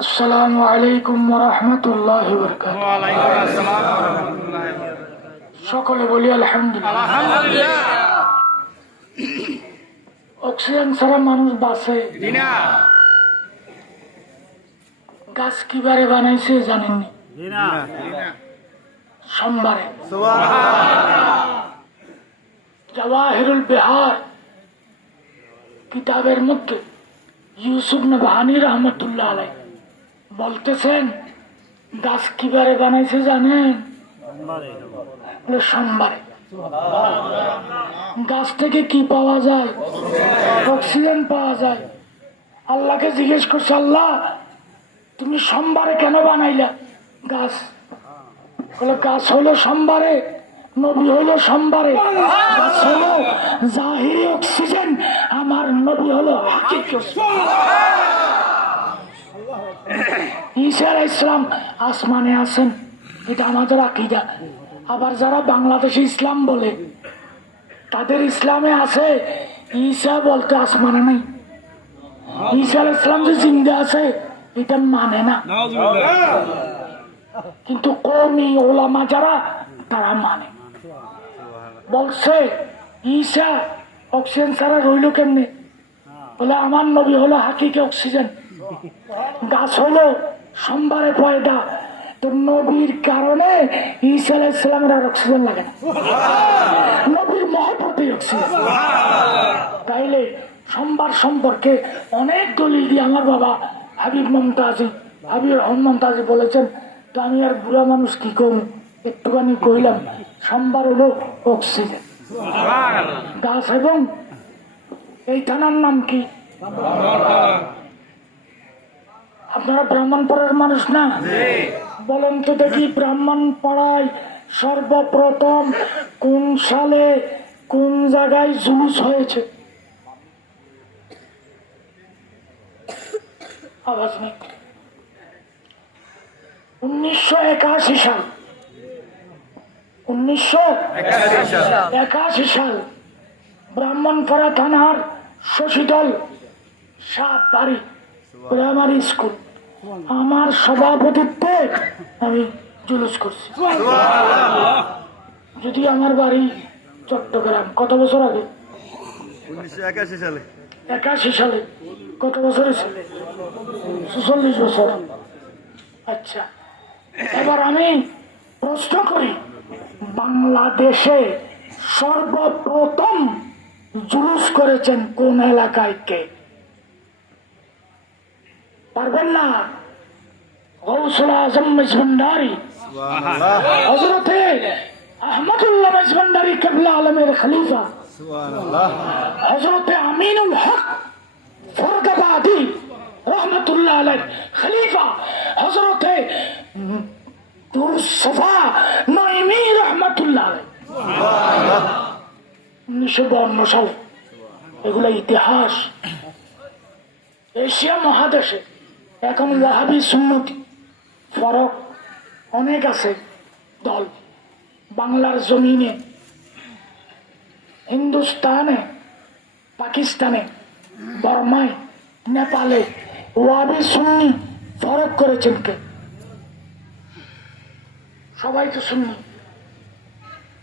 আসসালাম ওয়া রাহমাতুল্লাহি সকলে বলি আলহামদুলিল্লাহ। অক্সিজেন ছাড়া মানুষ বাঁচে। গাছ কিবারে বানাইছে জানেননি? সোমবারে। জওয়াহিরুল বিহার কিতাবের মধ্যে ইউসুফ নবাহানি রহমতুল্লাহ আলাই বলতেছেন গাছ কিবারে বানাইছে জানেন? সোমবারে। গাছ থেকে কি পাওয়া যায়? অক্সিজেন পাওয়া যায়। আল্লাহকে জিজ্ঞেস করছে আল্লাহ তুমি সোমবারে কেন বানাইলা গাছ? বলে গাছ হলো সোমবারে নবী হলো সোমবারে। গাছ হলো জাহিরি অক্সিজেন আমার নবী হলো হাকিকি ইসলাম আসমানে আছেন, এটা আমাদের আকিদা। আবার যারা বাংলাদেশে ইসলাম বলে, তাদের ইসলামে আছে, ঈসা বলতে আসমানে নাই। আলাইহিস ইসলাম যে জিন্দা আছে, এটা মানে না। কিন্তু কমি ওলামা যারা, তারা মানে। বলছে, ঈসা অক্সিজেন ছাড়া রইল কেমনে? বলে, আমার নবী হলো হাকিকে অক্সিজেন। গাছ হলো সোমবারে পয়দা। তো নবীর কারণে ঈসা আর অক্সিজেন লাগে না। নবীর মহব্বতে অক্সিজেন। তাইলে সোমবার সম্পর্কে অনেক দলিল দিয়ে আমার বাবা হাবিব মমতাজি হাবিব রহমান মমতাজি বলেছেন তো আমি আর বুড়া মানুষ কি করব? একটুখানি কইলাম সোমবার হলো অক্সিজেন। গাছ এবং এই থানার নাম কি? আপনারা ব্রাহ্মণ পাড়ার মানুষ না? বলেন তো দেখি ব্রাহ্মণ পাড়ায় সর্বপ্রথম কোন সালে কোন জায়গায় জুলুস হয়েছে? উনিশশো একাশি সাল। উনিশশো একাশি সাল ব্রাহ্মণপাড়া থানার শশীদল সাত বাড়ি প্রাইমারি স্কুল আমার সভাপতিত্বে আমি জুলুস করছি। যদি আমার বাড়ি চট্টগ্রাম কত বছর আগে? উনিশশো একাশি সালে। একাশি সালে? কত বছর ছিল চল্লিশ বছর। আচ্ছা এবার আমি প্রশ্ন করি বাংলাদেশে সর্বপ্রথম জুলুস করেছেন কোন এলাকায় কে? পারবেন না গৌসুল আজম মেজভান্ডারি হজরতে আহমদুল্লাহ মেজভান্ডারি কেবলা আলমের খলিফা হজরত আমিনুল হক ফরগাবাদী রহমতুল্লাহ আলাই খলিফা হজরতে দুরসফা নইমি রহমতুল্লাহ আলাই উনিশশো বাউন্ন সাল এগুলো ইতিহাস এশিয়া মহাদেশে এখন ওয়াহাবি সুন্নতি ফরক অনেক আছে দল। বাংলার জমিনে, হিন্দুস্তানে, পাকিস্তানে, বর্মায়, নেপালে ওয়াবি সুন্নি ফরক করেছেন কে? সবাই তো সুন্নি।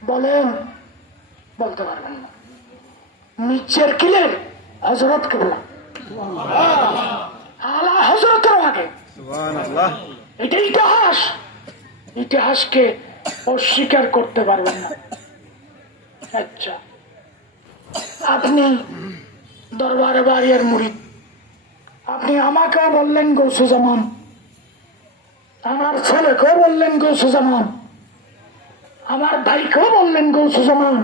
বলেন, বলতে পারবেন না। নিচের কিলের হজরত কেবলা। হজরতের আগে। এটা ইতিহাস। ইতিহাসকে অস্বীকার করতে পারবেন না। আচ্ছা। আপনি দরবারে বাড়িয়ার মুরিদ। আপনি আমাকেও বললেন গৌসুজামান আমার ছেলেকেও বললেন গৌসুজামান আমার ভাইকেও বললেন গৌসুজামান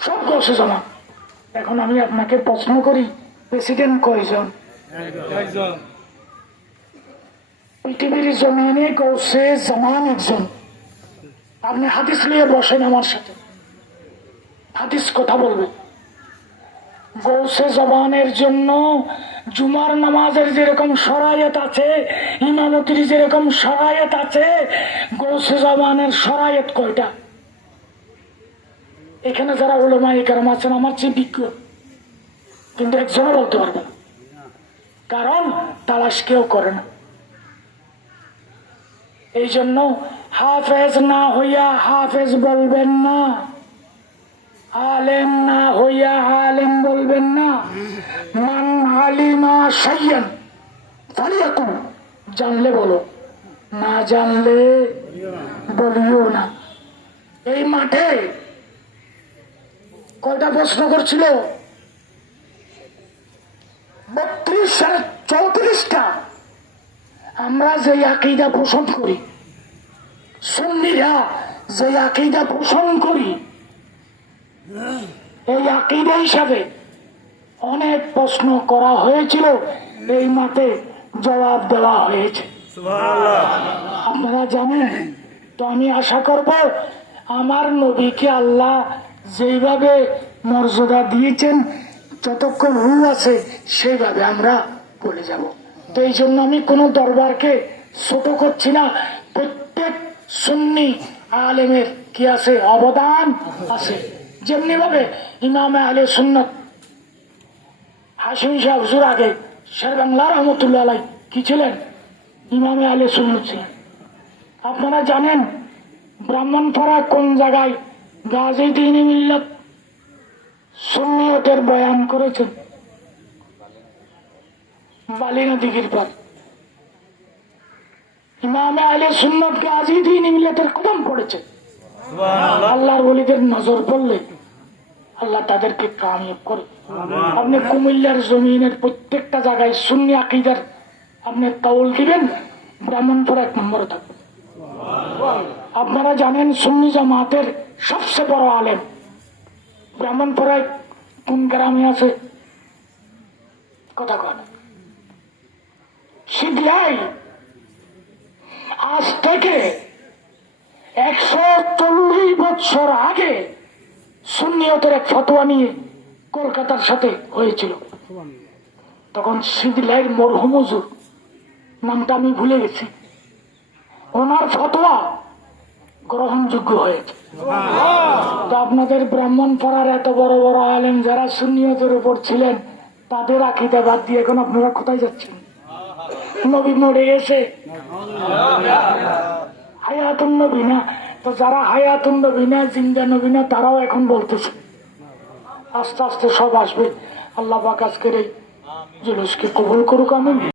সব গৌসুজামান এখন আমি আপনাকে প্রশ্ন করি প্রেসিডেন্ট কয়জন? পৃথিবীর জমিনে গৌসে জামান একজন। আপনি হাদিস নিয়ে বসেন আমার সাথে। হাদিস কথা বলবেন গৌসে জবানের জন্য জুমার নামাজের যেরকম সরায়ত আছে ইমামতির যেরকম সরায়ত আছে গৌসে জবানের সরায়ত কয়টা? এখানে যারা ওলমা একরাম আছেন আমার চেয়ে বিজ্ঞ। কিন্তু একজনও বলতে পারবে না। কারণ তালাশ কেউ করে না। এই জন্য হাফেজ না হইয়া হাফেজ বলবেন না, আলেম না হইয়া আলেম বলবেন না। মান আলিমা সাইয়ান ফালিয়াকুন জানলে বলো, না জানলে বলিও না। এই মাঠে কয়টা প্রশ্ন করছিল? বত্রিশ সালে চৌত্রিশটা। আমরা যে আকিদা পোষণ করি সুন্নিরা যে আকিদা পোষণ করি এই আকিদা হিসাবে অনেক প্রশ্ন করা হয়েছিল এই মাঠে জবাব দেওয়া হয়েছে। আপনারা জানেন তো আমি আশা করব আমার নবীকে আল্লাহ যেইভাবে মর্যাদা দিয়েছেন যতক্ষণ রু আছে, সেইভাবে আমরা বলে যাব। তো এই জন্য আমি কোনো দরবারকে ছোট করছি না। প্রত্যেক সুন্নি আলেমের কি আছে? অবদান আছে। যেমনি ভাবে ইমামে আলে সুন্নত হাসিম শাহ হুজুর আগে শের বাংলা রহমতুল্লাহ আলাই কি ছিলেন? ইমামে আলে সুন্নত ছিলেন। আপনারা জানেন ব্রাহ্মণপাড়া কোন জায়গায় গাজী দিন সুন্নিয়তের বয়ান করেছেন। বালিনা দিঘির পর ইমামে আলে সুন্নত গাজী দিন মিল্লতের কদম পড়েছে। আল্লাহর ওলিদের নজর পড়লে আল্লাহ তাদেরকে কামিয়াব করে। আপনি কুমিল্লার জমিনের প্রত্যেকটা জায়গায় সুন্নি আকিদার আপনি তাউল দিবেন ব্রাহ্মণপুর এক নম্বরে থাকবে। আপনারা জানেন সুন্নি জামাতের সবচেয়ে বড় আলেম। ব্রাহ্মণপুরায় কোন গ্রামে আছে? কথা কয় না সিদ্ধিয়ায় আজ থেকে একশো চল্লিশ বছর আগে সুন্নিয়তের এক ফতোয়া নিয়ে কলকাতার সাথে হয়েছিল। তখন সিদিলাইয়ের মরহুম হুজুর, নামটা আমি ভুলে গেছি। ওনার ফতোয়া গ্রহণযোগ্য হয়েছে। তো আপনাদের ব্রাহ্মণ পাড়ার এত বড় বড় আলেম যারা সুন্নিয়তের উপর ছিলেন, তাদের আকিদা বাদ দিয়ে এখন আপনারা কোথায় যাচ্ছেন? নবী মরে গেছে হায়াতুন নবী না? তো যারা হায়াতুন নবী না, জিন্দা নবী না, তারাও এখন বলতেছে। আস্তে আস্তে সব আসবে। আল্লাহ পাক আজকের জুলুসকে কবুল করুক আমি